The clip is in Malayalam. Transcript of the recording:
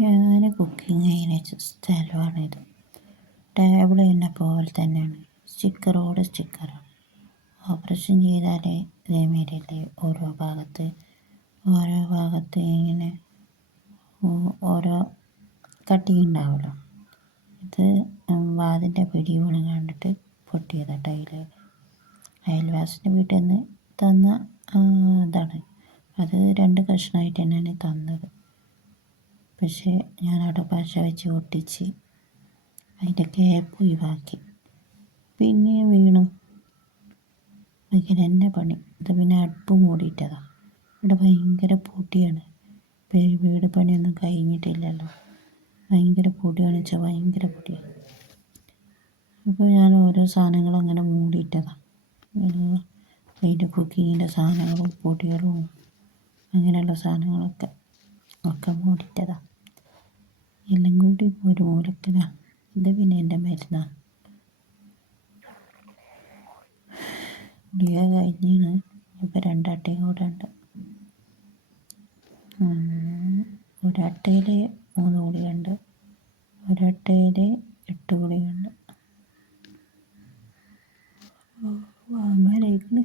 ഞാൻ കുക്കിംഗ് കഴിഞ്ഞ സ്ഥലമാണിത്. ടേബിൾ തന്നെ പോലെ തന്നെയാണ്, സ്റ്റിക്കറോട് സ്റ്റിക്കറാണ്. ഓപ്പറേഷൻ ചെയ്താലേ ഇതേമാരിയല്ലേ ഓരോ ഭാഗത്ത് ഇങ്ങനെ ഓരോ കട്ടിങ് ഉണ്ടാവുമല്ലോ. ഇത് വാതിൻ്റെ പിടി വീണ് കണ്ടിട്ട് പൊട്ടിയതാ ടൈല്. അയൽവാസിൻ്റെ വീട്ടിൽ നിന്ന് തന്ന ഇതാണ്. അത് 2 കഷ്ണമായിട്ട് തന്നെയാണ് തന്നത്. പക്ഷേ ഞാനവിടെ പശ വെച്ച് ഒട്ടിച്ച് അതിൻ്റെ ക്യാപ്പ് ഒഴിവാക്കി. പിന്നെയും വീണു. ഇങ്ങനെ തന്നെ പണി. ഇത് പിന്നെ അടുപ്പ് മൂടിയിട്ടതാണ്. ഇവിടെ ഭയങ്കര പൊടിയാണ്. വീട് പണിയൊന്നും കഴിഞ്ഞിട്ടില്ലല്ലോ. ഭയങ്കര പൊടിയാണ് വെച്ചാൽ ഭയങ്കര പൊടിയാണ്. അപ്പോൾ ഞാൻ ഓരോ സാധനങ്ങളും അങ്ങനെ മൂടിയിട്ടതാണ്. അതിൻ്റെ കുക്കിങ്ങിൻ്റെ സാധനങ്ങളും പൊടികളും അങ്ങനെയുള്ള സാധനങ്ങളൊക്കെ മൂടിയിട്ടതാണ്. എല്ലാം കൂടി ഒരു മൂലത്തിലാണ്. ഇത് പിന്നെ എൻ്റെ മരുന്നാണ്. ഗുളിക കഴിഞ്ഞാണ്. ഇപ്പോൾ 2 അട്ടയും കൂടെ ഉണ്ട്. ഒരട്ടയിൽ 3 ഗുളികയുണ്ട്, ഒരട്ടയിൽ 8 ഗുളികയുണ്ട്. വാങ്ങാനായിക്കണ്.